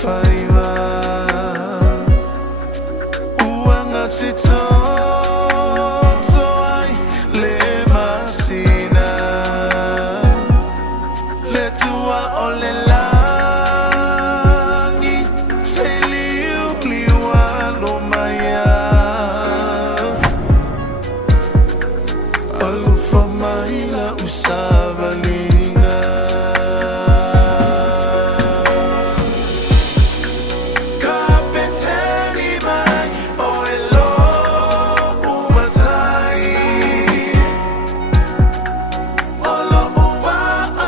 Failua uanga sitoto ai le masina le tua olelangi se liwa lo maya alufa maila usavalinga Kapeteni mai oelo umatai olo uwa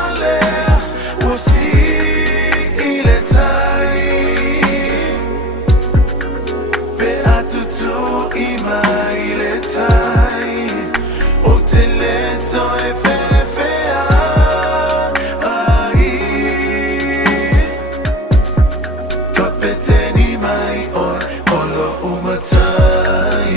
ale wasi ile tai be atutu ima ile tai oteleto efefea ai Kapeteni mai olo umatai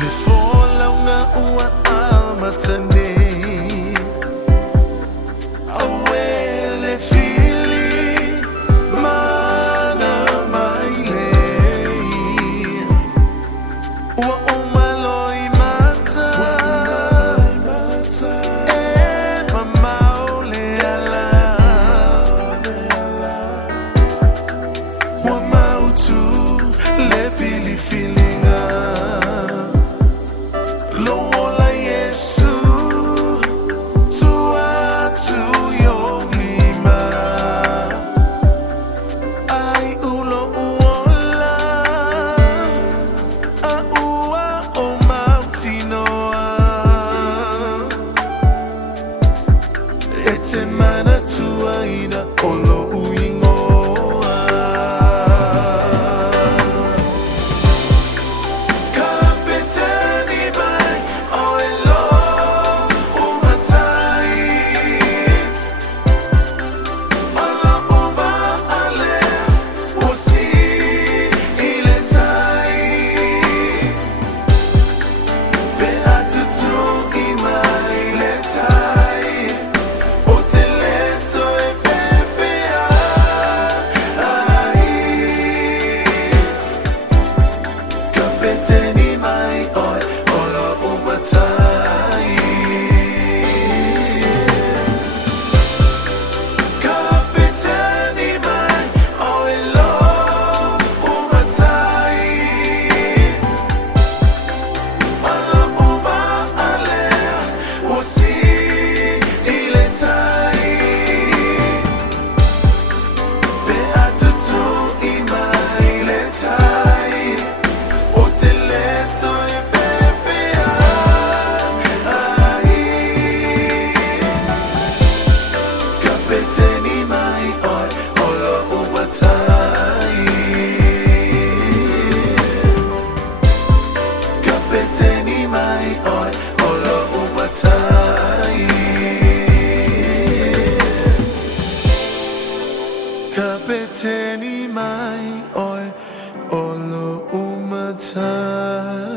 le fola unga ua amatane awele fili mana maile ua umaloi mata e mamaole ala ua mautu le fili filinga lo ola Yesu tua tu yo lima ai ulo uola a ua o mautinoa ete mana tua ina olo uingoa Kapeteni mai oelo umatai olo uva ale wasi ile tai be atutu ima ile tai oteleto efefea ai Kapeteni mai olo umatai Kapeteni mai oelo umatai olo uva ale wasi ile tai be atutu ima ile tai oteleto efefea ai Kapeteni mai olo umatai Kapeteni mai olo umatai Kapeteni mai olo umatai